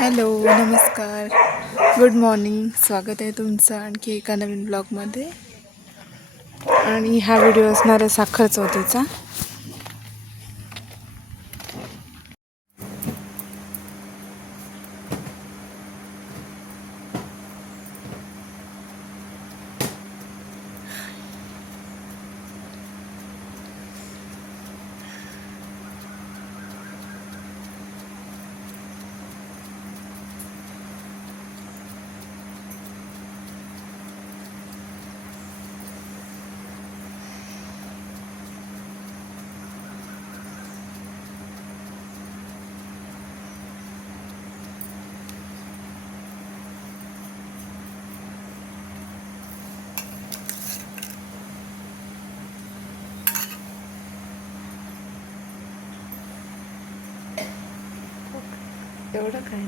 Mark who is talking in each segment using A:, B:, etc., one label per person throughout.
A: Hello नमस्कार. Good morning. स्वागत आहे तुमचं आणखी एका नवीन ब्लॉगमध्ये. आणि हा व्हिडिओ असणार आहे साखर चौथीचा. एवढं काय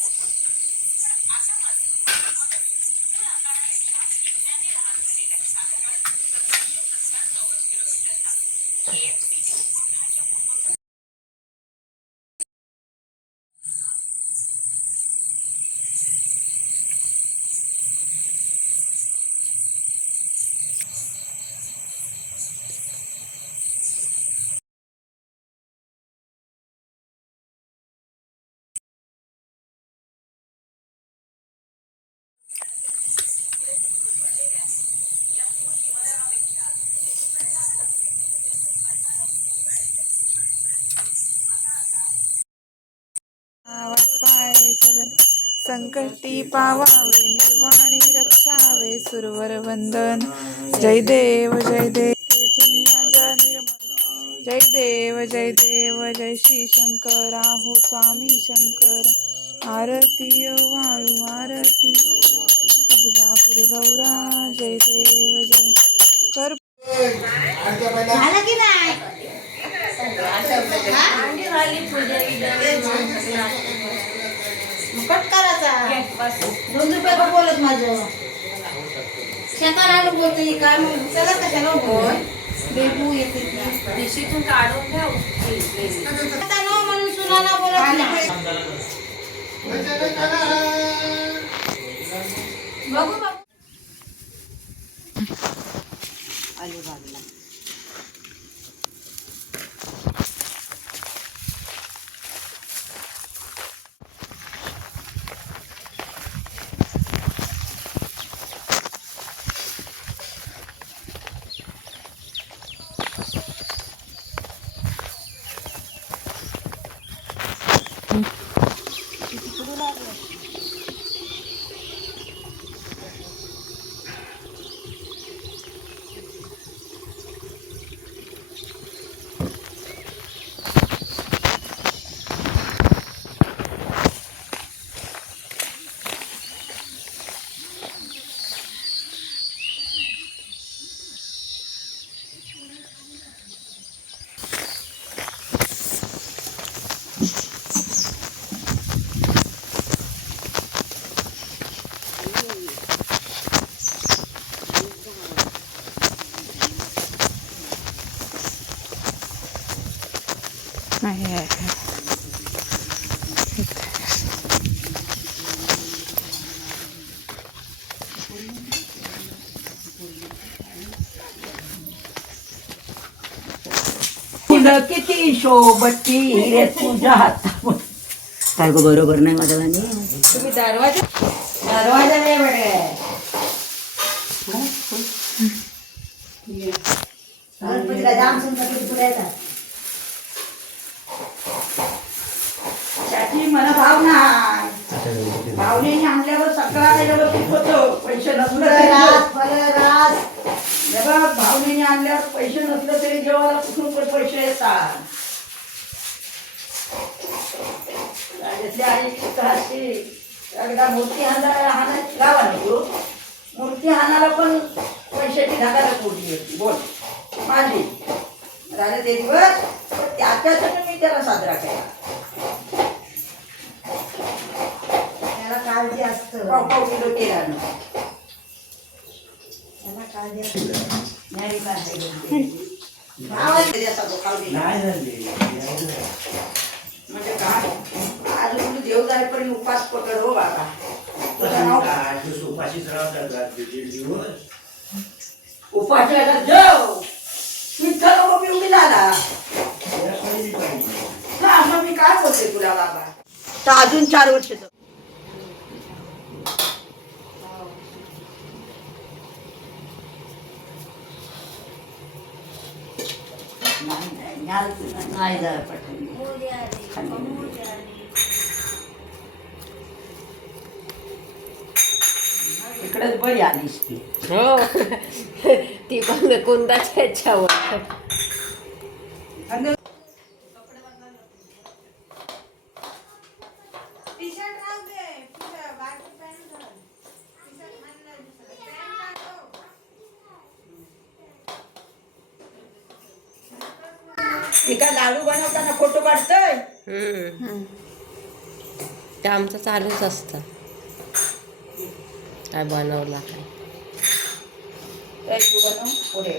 A: Thank you. संकटी पावावे निर्वाणी रक्षावे सुरवर वंदन. जय देव जय देव. जय देव जय देव जय श्री शंकर. आहो स्वामी शंकर. आरती वाळू आरती. तुळजापूर गौरा जय देव जय. कर
B: झालं की नाही मग कट करायचा दोन रुपये का बोलत माझं. शेतात आलो बोलतो ही काय मग चला कशाला बोल बेबू येते
C: देशीतून काढून ठेव.
B: आता नो म्हणून सुनाना बोलत नाही. बघू बघू. अलिबागला
A: आहे
D: किती शोभती हिरे तुझ्या हातावर. काय बरोबर नाही माझ्या
E: दरवाजा दरवाजा नाही बघाय जाम सुंदर येतात.
D: त्याची मला भाव नाही. भावनेने आणल्यावर सगळा व्यवस्थित होतो. पैसे नसलं तरी
E: फलराज फलराज
D: हे बघ, भावनेने आणल्यावर पैसे नसलं तरी जेवायला कुठून पण पैसे येतात. आई एकदा मूर्ती हाणायला हाणायची गावा नको मूर्ती हाणायला पण पैशाची पोटी होती. बोल. माझी. राजा ते दिवस त्याच्यासाठी मी त्याला साजरा केला
E: त्याला काळजी असतं
D: पाव पाव किलो केला
E: त्याला काळजी असतं
D: न्यारी काय. म्हणजे काय आज तू देव जाईपर्यंत उपास पकड हो बाबा.
F: उपाशीच राहतात
D: बाबा पिवळी झाला. ना मग मी काय बोलते तुला बाबा? तर अजून चार वर्ष नाही नाही इकडेच बरी आलीस ती
G: हो. ती पण कुंदाच्या ह्याच्यावर
D: ती काय लाडू बनवताना फोटो काढतोय?
G: हम्म. ते आमचं चालूच असतं. काय बनवला काय?
D: तू बनव पुढे.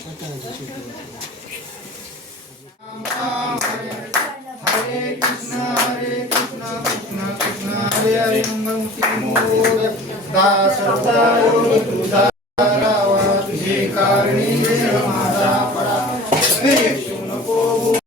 A: अय, थांब
E: तुला इथं बांधलाय
H: तिला फसवली ती ती आली
A: तुम्ही